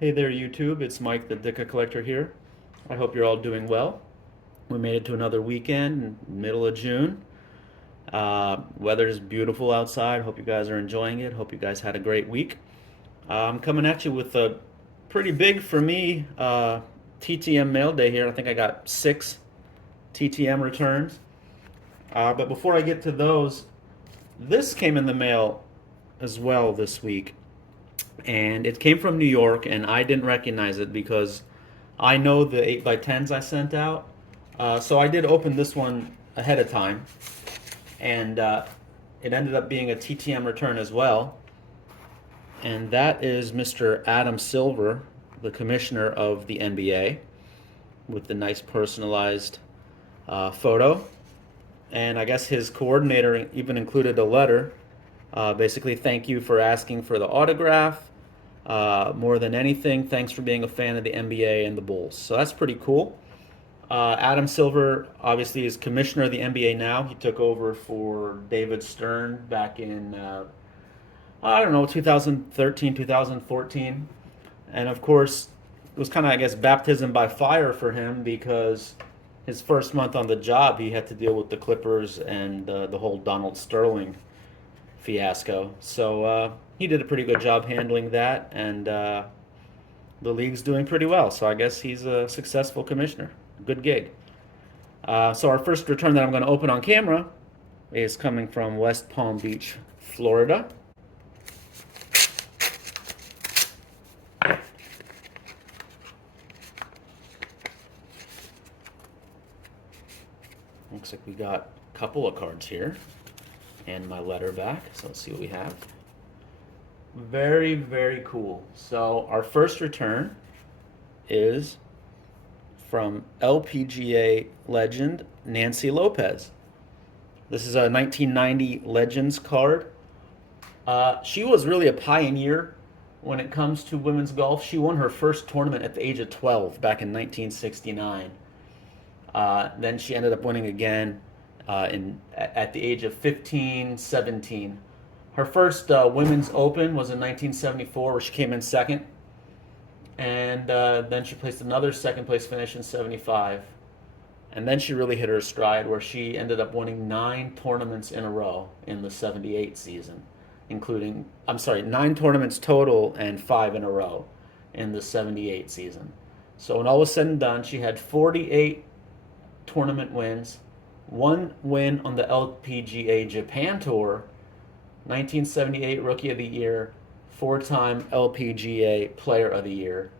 Hey there, YouTube. It's Mike, the Dicka Collector here. I hope you're all doing well. We made it to another weekend, middle of June. Weather is beautiful outside. Hope you guys are enjoying it. Hope you guys had a great week. I'm coming at you with a pretty big, for me, TTM mail day here. I think I got 6 TTM returns. But before I get to those, this came in the mail as well this week. And it came from New York, and I didn't recognize it because I know the 8x10s I sent out. So I did open this one ahead of time, and it ended up being a TTM return as well. And that is Mr. Adam Silver, the commissioner of the NBA, with the nice personalized photo. And I guess his coordinator even included a letter. Basically, thank you for asking for the autograph. More than anything, thanks for being a fan of the NBA and the Bulls. So that's pretty cool. Adam Silver obviously is commissioner of the NBA now. He took over for David Stern back in, I don't know, 2013, 2014. And of course, it was kind of, I guess, baptism by fire for him because his first month on the job, he had to deal with the Clippers and the whole Donald Sterling fiasco. So he did a pretty good job handling that, and the league's doing pretty well. So I guess he's a successful commissioner. Good gig. So our first return that I'm going to open on camera is coming from West Palm Beach, Florida. Looks like we got a couple of cards here and my letter back. So let's see what we have. Very, very cool. So our first return is from LPGA legend Nancy Lopez. This is a 1990 Legends card. She was really a pioneer when it comes to women's golf. She won her first tournament at the age of 12 back in 1969. Then she ended up winning again at the age of 15, 17. Her first Women's Open was in 1974, where she came in second. And then she placed another second place finish in 75. And then she really hit her stride, where she ended up winning 9 tournaments in a row in the 78 season, including, 9 tournaments total and 5 in a row in the 78 season. So when all was said and done, she had 48 tournament wins, 1 win on the LPGA Japan Tour, 1978 Rookie of the Year, 4-time LPGA Player of the Year,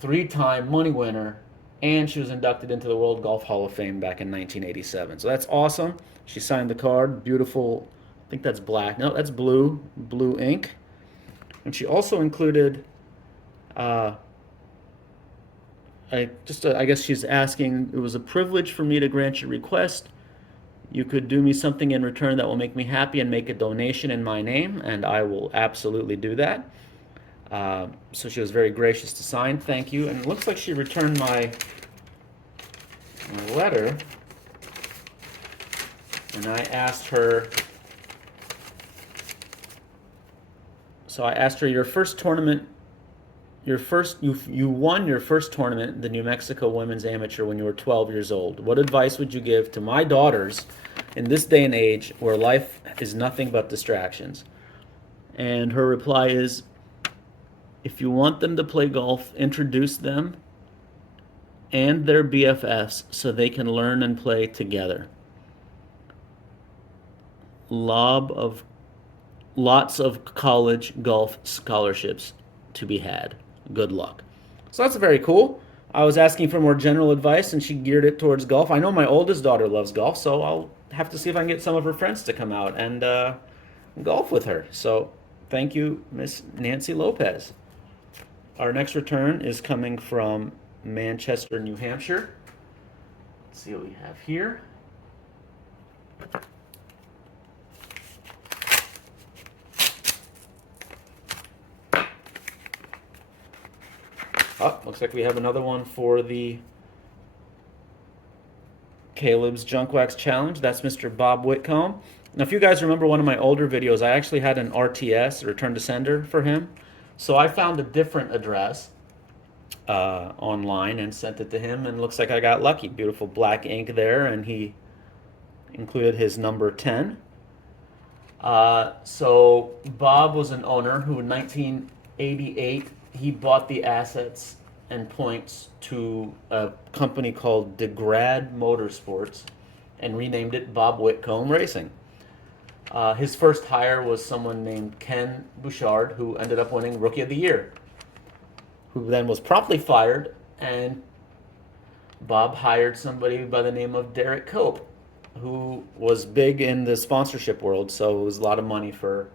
3-time money winner, and she was inducted into the World Golf Hall of Fame back in 1987. So that's awesome. She signed the card. Beautiful. I think that's black. No, that's blue ink. And she also included, I guess she's asking, it was a privilege for me to grant your request. You could do me something in return that will make me happy and make a donation in my name, and I will absolutely do that. So she was very gracious to sign. Thank you. And it looks like she returned my letter, and I asked her. So I asked her, your first tournament, you won your first tournament, the New Mexico Women's Amateur, when you were 12 years old. What advice would you give to my daughters in this day and age where life is nothing but distractions? And her reply is, if you want them to play golf, introduce them and their BFFs so they can learn and play together. Lots of college golf scholarships to be had. Good luck. So that's very cool. I was asking for more general advice, and she geared it towards golf. I know my oldest daughter loves golf, so I'll have to see if I can get some of her friends to come out and golf with her. So thank you, Miss Nancy Lopez. Our next return is coming from Manchester, New Hampshire. Let's see what we have here. Oh, looks like we have another one for the Caleb's Junk Wax Challenge. That's Mr. Bob Whitcomb. Now, if you guys remember one of my older videos, I actually had an RTS, Return to Sender, for him, So I found a different address online and sent it to him, and looks like I got lucky. Beautiful black ink there, and he included his number 10. So Bob was an owner who in 1988 he bought the assets and points to a company called DeGrad Motorsports and renamed it Bob Whitcomb Racing. His first hire was someone named Ken Bouchard, who ended up winning Rookie of the Year, who then was promptly fired, and Bob hired somebody by the name of Derek Cope, who was big in the sponsorship world, so it was a lot of money for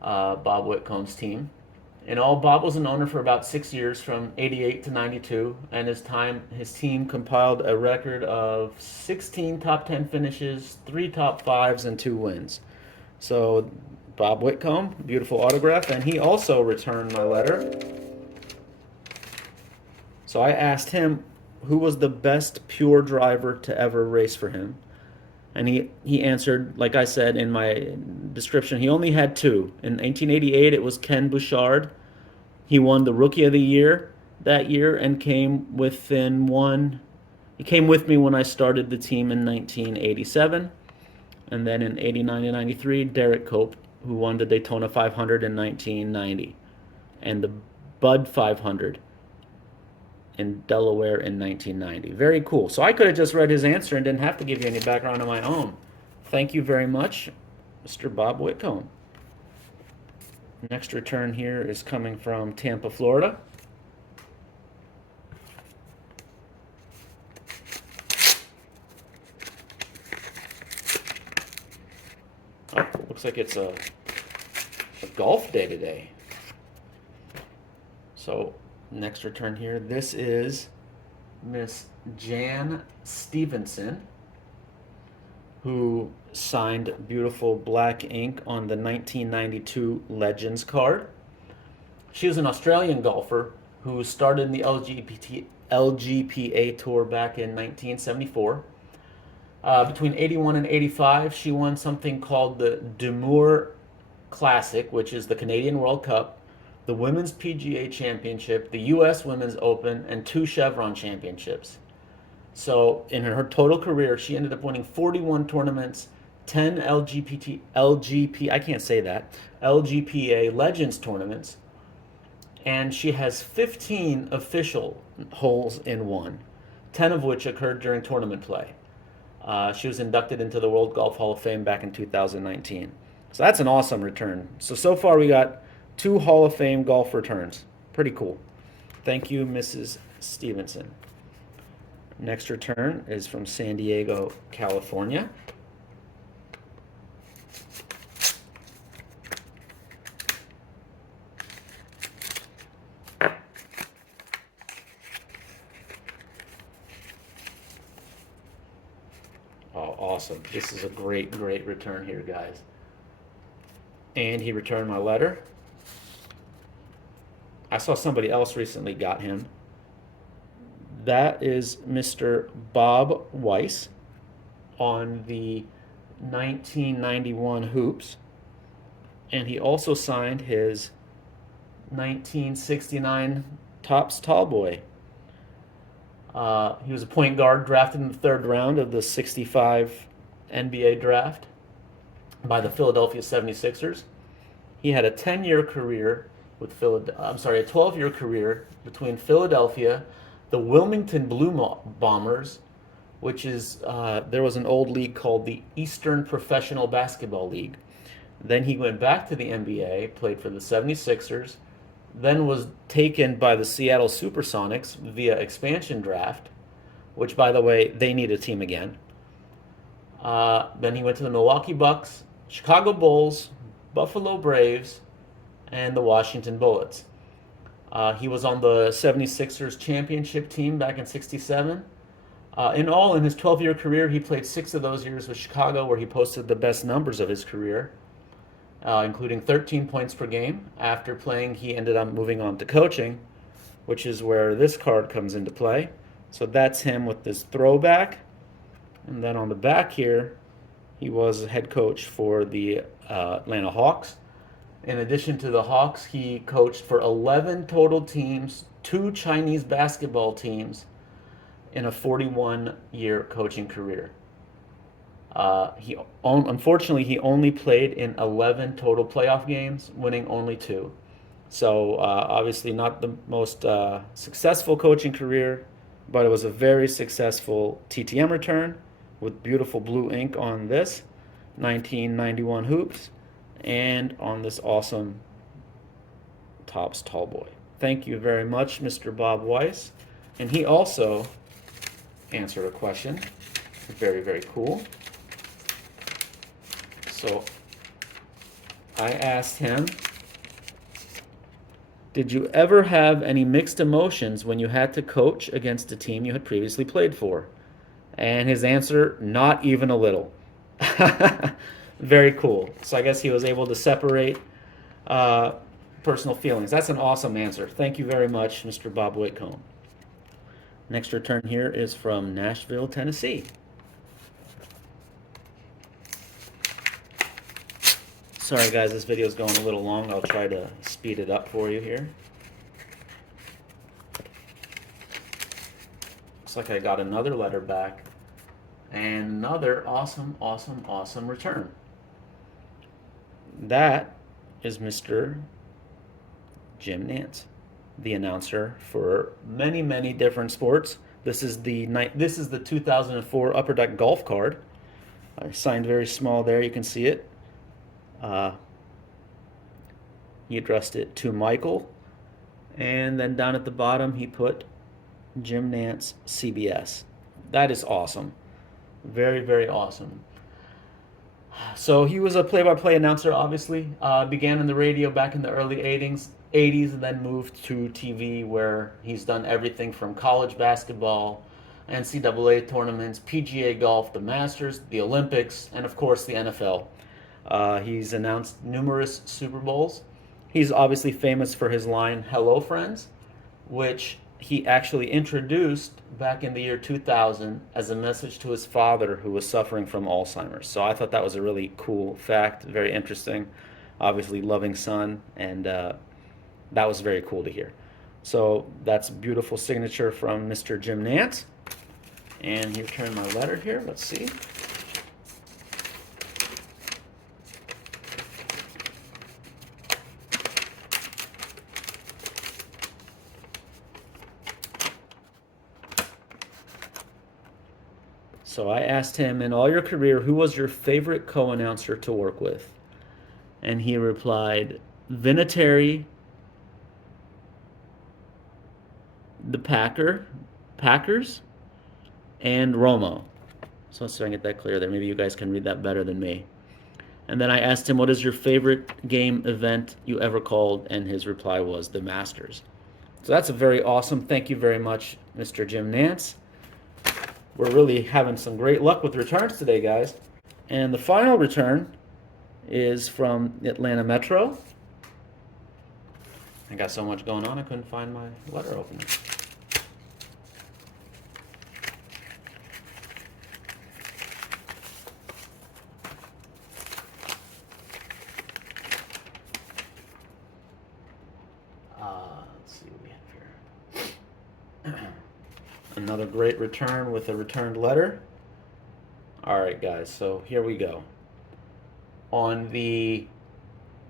Bob Whitcomb's team. In all, Bob was an owner for about 6 years, from '88 to '92, and his team compiled a record of 16 top 10 finishes, 3 top 5s, and 2 wins. So, Bob Whitcomb, beautiful autograph, and he also returned my letter. So I asked him who was the best pure driver to ever race for him. And he answered, like I said in my description, he only had 2. In 1988, it was Ken Bouchard. He won the Rookie of the Year that year and came within one. He came with me when I started the team in 1987. And then in '89 and '93, Derek Cope, who won the Daytona 500 in 1990 and the Bud 500 in Delaware in 1990. Very cool. So I could have just read his answer and didn't have to give you any background of my own. Thank you very much, Mr. Bob Whitcomb. Next return here is coming from Tampa, Florida. Oh, looks like it's a golf day today. So next return here, this is Miss Jan Stevenson, who signed beautiful black ink on the 1992 Legends card. She was an Australian golfer who started in the LGPA Tour back in 1974. Between 81 and 85, she won something called the Demure Classic, which is the Canadian World Cup, the Women's PGA Championship, the U.S. Women's Open, and 2 Chevron Championships. So in her total career, she ended up winning 41 tournaments, 10 LGPA Legends tournaments, and she has 15 official holes in one, 10 of which occurred during tournament play. She was inducted into the World Golf Hall of Fame back in 2019. So that's an awesome return. So far we got 2 Hall of Fame golf returns. Pretty cool. Thank you, Mrs. Stevenson. Next return is from San Diego, California. Oh, awesome. This is a great return here, guys. And he returned my letter. I saw somebody else recently got him. That is Mr. Bob Weiss on the 1991 Hoops. And he also signed his 1969 Topps Tallboy. He was a point guard drafted in the 3rd round of the '65 NBA draft by the Philadelphia 76ers. He had a 10-year career with a 12-year career between Philadelphia, the Wilmington Blue Bombers, which is there was an old league called the Eastern Professional Basketball League. Then he went back to the NBA, played for the 76ers, then was taken by the Seattle Supersonics via expansion draft, which, by the way, they need a team again. Then he went to the Milwaukee Bucks, Chicago Bulls, Buffalo Braves, and the Washington Bullets. He was on the 76ers championship team back in '67. In all, in his 12-year career, he played 6 of those years with Chicago, where he posted the best numbers of his career, including 13 points per game. After playing, he ended up moving on to coaching, which is where this card comes into play. So that's him with this throwback. And then on the back here, he was head coach for the Atlanta Hawks. In addition to the Hawks, he coached for 11 total teams, two Chinese basketball teams, in a 41-year coaching career. Unfortunately, he only played in 11 total playoff games, winning only two. So obviously not the most successful coaching career, but it was a very successful TTM return with beautiful blue ink on this 1991 hoops and on this awesome Topps Tall Boy. Thank you very much, Mr. Bob Weiss. And he also answered a question. Very, very cool. So I asked him, did you ever have any mixed emotions when you had to coach against a team you had previously played for? And his answer, not even a little. Very cool. So I guess he was able to separate personal feelings. That's an awesome answer. Thank you very much, Mr. Bob Whitcomb. Next return here is from Nashville, Tennessee. Sorry guys, this video is going a little long. I'll try to speed it up for you here. Looks like I got another letter back. And another awesome, awesome, awesome return. That is Mr. Jim Nance, the announcer for many, many different sports. This is the 2004 Upper Deck golf card. I signed very small there. You can see it. He addressed it to Michael, and then down at the bottom he put Jim Nance, CBS. That is awesome. Very, very awesome. So he was a play-by-play announcer, obviously. Began in the radio back in the early 80s, and then moved to TV, where he's done everything from college basketball, NCAA tournaments, PGA golf, the Masters, the Olympics, and of course the NFL. He's announced numerous Super Bowls. He's obviously famous for his line, "Hello, friends," which he actually introduced back in the year 2000 as a message to his father, who was suffering from Alzheimer's. So I thought that was a really cool fact, very interesting. Obviously, loving son, and that was very cool to hear. So that's a beautiful signature from Mr. Jim Nance. And he returned my letter here. Let's see. So I asked him, in all your career, who was your favorite co-announcer to work with? And he replied, Vinatieri, the Packers, and Romo. So let's see if I can get that clear there. Maybe you guys can read that better than me. And then I asked him, what is your favorite game event you ever called? And his reply was the Masters. So that's a very awesome. Thank you very much, Mr. Jim Nance. We're really having some great luck with returns today, guys. And the final return is from Atlanta Metro. I got so much going on, I couldn't find my letter opener. Let's see what we have here. Another great return with a returned letter. All right, guys, so here we go. On the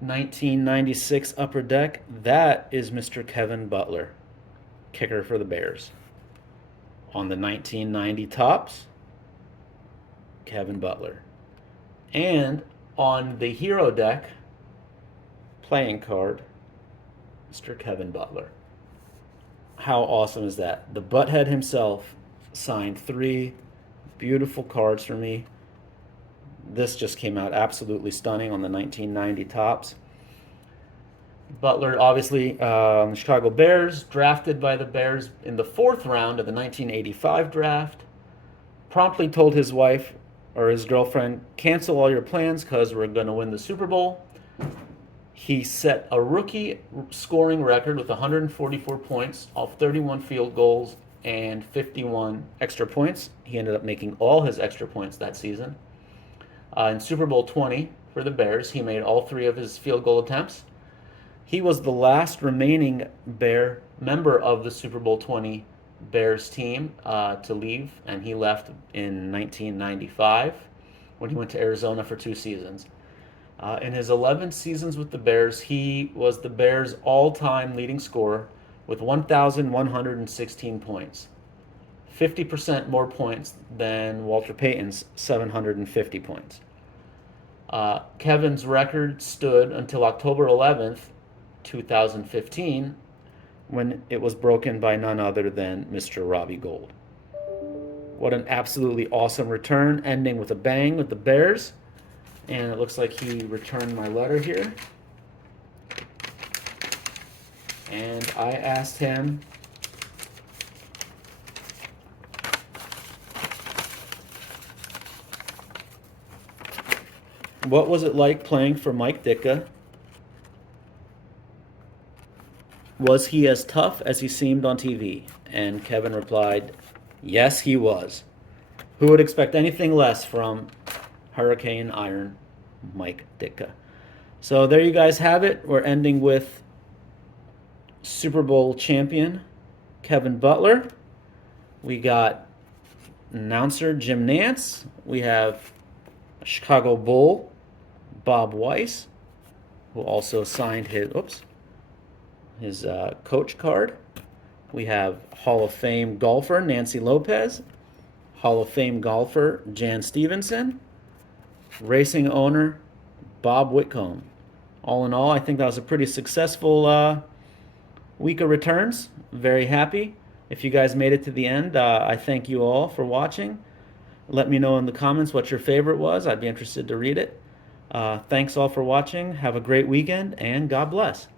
1996 Upper Deck, that is Mr. Kevin Butler, kicker for the Bears. On the 1990 Topps, Kevin Butler. And on the Hero Deck playing card, Mr. Kevin Butler. How awesome is that? The Butthead himself signed 3 beautiful cards for me. This just came out absolutely stunning on the 1990 Topps. Butler, obviously, the Chicago Bears, drafted by the Bears in the 4th round of the 1985 draft. Promptly told his wife or his girlfriend, cancel all your plans because we're going to win the Super Bowl. He set a rookie scoring record with 144 points off 31 field goals and 51 extra points. He ended up making all his extra points that season. In Super Bowl 20, for the Bears. He made all 3 of his field goal attempts. He was the last remaining Bear member of the Super Bowl 20 Bears team to leave, and he left in 1995 when he went to Arizona for 2 seasons. In his 11 seasons with the Bears, he was the Bears' all-time leading scorer with 1,116 points. 50% more points than Walter Payton's 750 points. Kevin's record stood until October 11th, 2015, when it was broken by none other than Mr. Robbie Gould. What an absolutely awesome return, ending with a bang with the Bears. And it looks like he returned my letter here. And I asked him what was it like playing for Mike Ditka? Was he as tough as he seemed on TV? And Kevin replied, yes, he was. Who would expect anything less from Hurricane Iron Mike Ditka? So there you guys have it. We're ending with Super Bowl champion Kevin Butler. We got announcer Jim Nance. We have Chicago Bull Bob Weiss, who also signed his coach card. We have Hall of Fame golfer Nancy Lopez, Hall of Fame golfer Jan Stevenson, racing owner Bob Whitcomb. All in all, I think that was a pretty successful week of returns. Very happy. If you guys made it to the end, I thank you all for watching. Let me know in the comments what your favorite was. I'd be interested to read it. Thanks all for watching. Have a great weekend, and God bless.